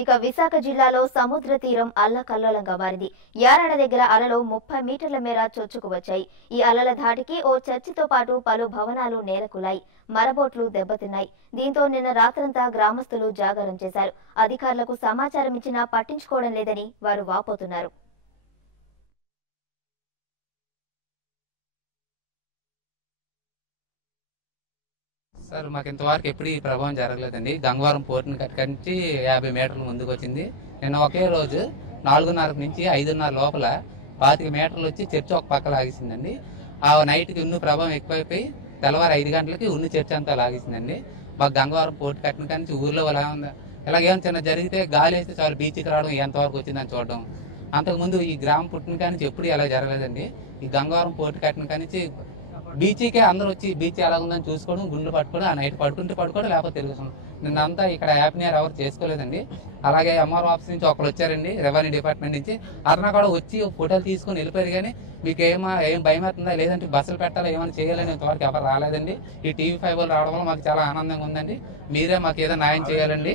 ఇక విశాఖ జిల్లాలో సముద్ర తీరం అల్లకల్లోలంగా మారింది. యారాడ దగ్గర అలలు 30 మీటర్ల మేర చొచ్చుకు వచ్చాయి. ఈ అలల ధాటికి ఓ చర్చితో పాటు పలు భవనాలు నేలకూలాయి, మరబోట్లు దెబ్బతిన్నాయి. దీంతో నిన్న రాత్రంతా గ్రామస్తులు జాగారం చేశారు. అధికారులకు సమాచారం ఇచ్చినా పట్టించుకోవడం లేదని వారు వాపోతున్నారు. సార్ మాకు ఇంతవరకు ఎప్పుడు ఈ ప్రభావం జరగలేదండి. గంగవరం పోర్టుని కట్టించి 50 మీటర్ల ముందుకు వచ్చింది. నిన్న ఒకే రోజు 4:30 నుంచి 5:30 లోపల 25 మీటర్లు వచ్చి చర్చి ఒక పక్క లాగేసిందండి. ఆ నైట్కి ఉన్ను ప్రభావం ఎక్కువైపోయి తెల్లవారు 5 గంటలకి ఉన్ను చర్చి అంతా లాగేసిందండి. మాకు గంగవరం పోర్టు కట్టిన కానీ ఊర్లో ఇలాగేమో చిన్న జరిగితే గాలి వేస్తే చాలు బీచ్కి రావడం, ఎంతవరకు వచ్చిందని చూడడం. అంతకుముందు ఈ గ్రామం పుట్టిన కానీ ఎప్పుడు ఇలా జరగలేదండి. ఈ గంగవరం పోర్టు కట్టిన కానీ బీచ్కే అందరూ వచ్చి బీచ్ ఎలా ఉందని చూసుకోవడం, గుండ్లు పట్టుకోవడం, ఆ నైట్ పడుకోవడం, లేకపోతే తిరుగుతాం. నిన్నంతా ఇక్కడ హ్యాపీ నియర్ ఎవరు చేసుకోలేదండి. అలాగే ఎంఆర్ఓ ఆఫీస్ నుంచి ఒకరు వచ్చారండి, రెవెన్యూ డిపార్ట్మెంట్ నుంచి. అతను కూడా వచ్చి ఫోటోలు తీసుకొని వెళ్ళిపోయారు. కానీ మీకు ఏం భయం అవుతుందా, లేదంటే బస్సులు పెట్టాలా, ఏమైనా చేయాలని ఇంతవరకు ఎవరు రాలేదండి. ఈ TV5 రావడం వల్ల మాకు చాలా ఆనందంగా ఉందండి. మీరే మాకు ఏదో న్యాయం చేయాలండి.